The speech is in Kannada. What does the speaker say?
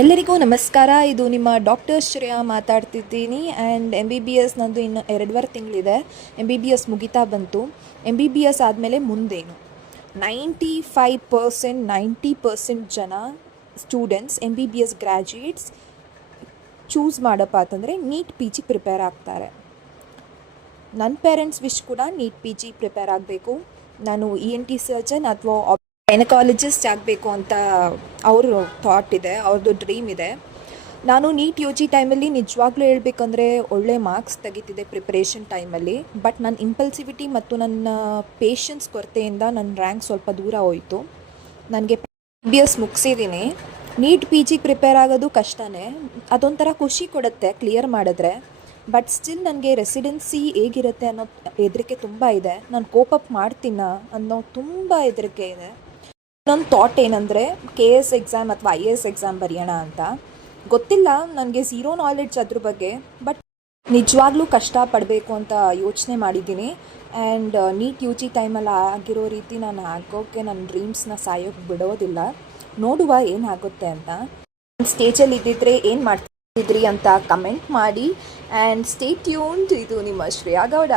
ಎಲ್ಲರಿಗೂ ನಮಸ್ಕಾರ. ಇದು ನಿಮ್ಮ ಡಾಕ್ಟರ್ ಶ್ರೇಯಾ ಮಾತಾಡ್ತಿದ್ದೀನಿ. ಆ್ಯಂಡ್ MBBS ನಂದು ಇನ್ನು 2.5 ತಿಂಗಳಿದೆ. MBBS ಮುಗಿತಾ ಬಂತು. MBBS ಆದಮೇಲೆ ಮುಂದೇನು 90% ಜನ ಸ್ಟೂಡೆಂಟ್ಸ್ MBBS ಗ್ರ್ಯಾಜುಯೇಟ್ಸ್ ಚೂಸ್ ಮಾಡಪ್ಪ ಅಂತಂದರೆ ನೀಟ್ PG ಪ್ರಿಪೇರ್ ಆಗ್ತಾರೆ. ನನ್ನ ಪೇರೆಂಟ್ಸ್ ವಿಶ್ ಕೂಡ ನೀಟ್ PG ಪ್ರಿಪೇರ್ ಆಗಬೇಕು. ನಾನು ENT ಸರ್ಜನ್ ಅಥವಾ ಗೈನಕಾಲಜಿಸ್ಟ್ ಆಗಬೇಕು ಅಂತ ಅವ್ರ ಥಾಟ್ ಇದೆ, ಅವ್ರದ್ದು ಡ್ರೀಮ್ ಇದೆ. ನಾನು ನೀಟ್ UG ಟೈಮಲ್ಲಿ ನಿಜವಾಗ್ಲೂ ಹೇಳ್ಬೇಕಂದ್ರೆ ಒಳ್ಳೆ ಮಾರ್ಕ್ಸ್ ತೆಗಿತಿದ್ದೆ ಪ್ರಿಪ್ರೇಷನ್ ಟೈಮಲ್ಲಿ. ಬಟ್ ನನ್ನ ಇಂಪಲ್ಸಿವಿಟಿ ಮತ್ತು ನನ್ನ ಪೇಷನ್ಸ್ ಕೊರತೆಯಿಂದ ನನ್ನ ರ್ಯಾಂಕ್ ಸ್ವಲ್ಪ ದೂರ ಹೋಯಿತು. ನನಗೆ MBBS ಮುಗಿಸಿದ್ದೀನಿ. ನೀಟ್ PG ಪ್ರಿಪೇರ್ ಆಗೋದು ಕಷ್ಟನೇ. ಅದೊಂಥರ ಖುಷಿ ಕೊಡುತ್ತೆ ಕ್ಲಿಯರ್ ಮಾಡಿದ್ರೆ. ಬಟ್ ಸ್ಟಿಲ್ ನನಗೆ ರೆಸಿಡೆನ್ಸಿ ಹೇಗಿರುತ್ತೆ ಅನ್ನೋ ಹೆದರಿಕೆ ತುಂಬ ಇದೆ. ನಾನು ಕೋಪಪ್ ಮಾಡ್ತೀನ ಅನ್ನೋ ತುಂಬ ಹೆದರಿಕೆ ಇದೆ. ನನ್ನ ಥಾಟ್ ಏನಂದರೆ KS ಎಕ್ಸಾಮ್ ಅಥವಾ IAS ಎಕ್ಸಾಮ್ ಬರೆಯೋಣ ಅಂತ. ಗೊತ್ತಿಲ್ಲ, ನನಗೆ ಝೀರೋ ನಾಲೆಡ್ಜ್ ಅದ್ರ ಬಗ್ಗೆ. ಬಟ್ ನಿಜವಾಗ್ಲೂ ಕಷ್ಟಪಡಬೇಕು ಅಂತ ಯೋಚನೆ ಮಾಡಿದ್ದೀನಿ. ಆ್ಯಂಡ್ ನೀಟ್ UG ಟೈಮಲ್ಲಿ ಆಗಿರೋ ರೀತಿ ನಾನು ಆಗೋಕ್ಕೆ ನನ್ನ ಡ್ರೀಮ್ಸ್ನ ಸಾಯೋಕ್ಕೆ ಬಿಡೋದಿಲ್ಲ. ನೋಡುವ ಏನಾಗುತ್ತೆ ಅಂತ. ಸ್ಟೇಜಲ್ಲಿ ಇದ್ದಿದ್ರೆ ಏನು ಮಾಡ್ತಿದ್ರಿ ಅಂತ ಕಮೆಂಟ್ ಮಾಡಿ. And stay tuned. ಇದು ನಿಮ್ಮ ಶ್ರೇಯಾ ಗೌಡ.